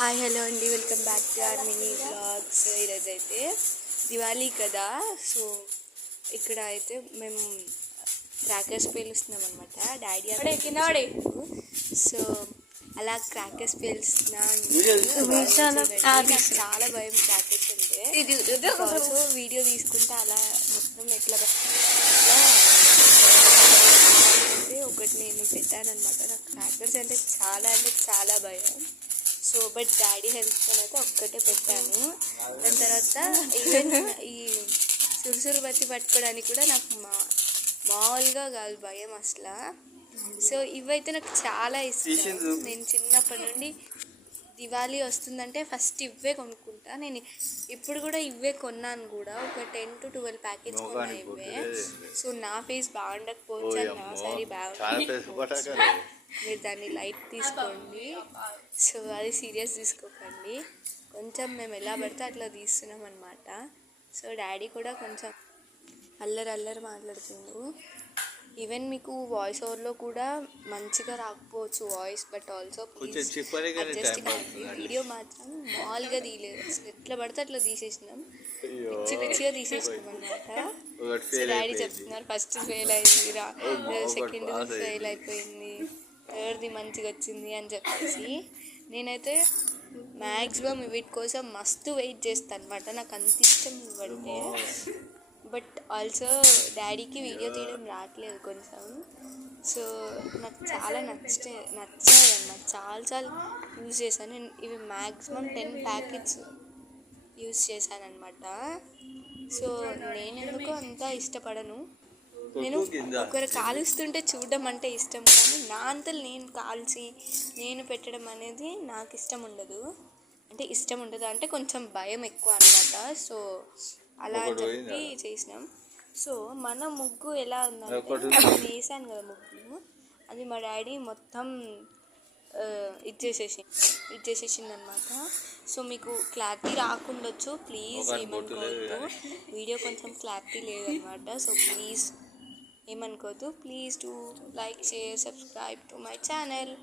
Hi hello అండి, welcome back to our mini blogs. ఈరోజైతే దివాళీ కదా, సో ఇక్కడ అయితే మేము క్రాకర్స్ పేలుస్తున్నాం అనమాట. డాడీ అక్కడ, సో అలా క్రాకర్స్ పేలుస్తున్నాం. నాకు చాలా భయం క్రాకర్స్ అంటే. సో వీడియో తీసుకుంటే అలా మొత్తం ఎట్లా ఒకటి నేను పెట్టానమాట. నాకు క్రాకర్స్ అంటే చాలా భయం. సో బట్ డాడీ హెల్ప్తో అయితే ఒక్కటే పెట్టాను. దాని తర్వాత ఈవెన్ ఈ సురుసురు బత్తి పట్టుకోవడానికి కూడా నాకు మామూలుగా కాదు భయం అసలు. సో ఇవైతే నాకు చాలా ఇష్టం. నేను చిన్నప్పటి నుండి దివాళీ వస్తుందంటే ఫస్ట్ ఇవే కొనుక్కుంటా. నేను ఇప్పుడు కూడా ఇవే కొన్నాను కూడా, ఒక 10 to 12 ప్యాకెట్స్ కొన్నా ఇవే. సో నా ఫేస్ బాగుండకపోవచ్చు, నా సారీ బాగుండకపోవచ్చు, మీరు దాన్ని లైట్ తీసుకోండి. సో అది సీరియస్ తీసుకోకండి. కొంచెం మేము ఎలా పడితే అట్లా తీస్తున్నాం అనమాట. సో డాడీ కూడా కొంచెం అల్లరి మాట్లాడుతుండు. ఈవెన్ మీకు వాయిస్ ఓవర్లో కూడా మంచిగా రాకపోవచ్చు వాయిస్, బట్ ఆల్సో అడ్జస్ట్ కండి. వీడియో మాత్రం మామూలుగా తీయలేదు, అసలు ఎట్లా పడితే అట్లా తీసేసినాం, పిచ్చిగా తీసేసినాం అనమాట. సో డాడీ చెప్తున్నారు ఫస్ట్ ఫెయిల్ అయింది, సెకండ్ ఫెయిల్ అయిపోయింది, థర్డ్ది మంచిగా వచ్చింది అని చెప్పేసి. నేనైతే మ్యాక్సిమం వీటి కోసం మస్తు వెయిట్ చేస్తాను అనమాట. నాకు అంత ఇష్టం ఇవ్వంటే. బట్ ఆల్సో డాడీకి వీడియో తీయడం రావట్లేదు కొంచెం. సో నాకు చాలా నచ్చాయి అన్నమాట. చాలా యూజ్ చేశాను. నేను ఇవి మ్యాక్సిమం 10 ప్యాకెట్స్ యూజ్ చేశాను అనమాట. సో నేను ఎందుకో అంత ఇష్టపడను. నేను ఒకరు కాలుస్తుంటే చూడడం అంటే ఇష్టం, కానీ నా అంతలు నేను కాల్చి నేను పెట్టడం అనేది నాకు ఇష్టం ఉండదు. అంటే కొంచెం భయం ఎక్కువ అనమాట. సో అలా అని చెప్పి చేసినాం. సో మన ముగ్గు ఎలా ఉందంటే, నేను వేసాను కదా ముగ్గు, అది మా డాడీ మొత్తం ఇచ్చేసేసింది అనమాట. సో మీకు క్లారిటీ రాకుండొచ్చు, ప్లీజ్ ఏమనుకోవద్దు. వీడియో కొంచెం క్లారిటీ లేదనమాట. సో ప్లీజ్ ఏమనుకోవద్దు. Please do like, share, subscribe to my channel.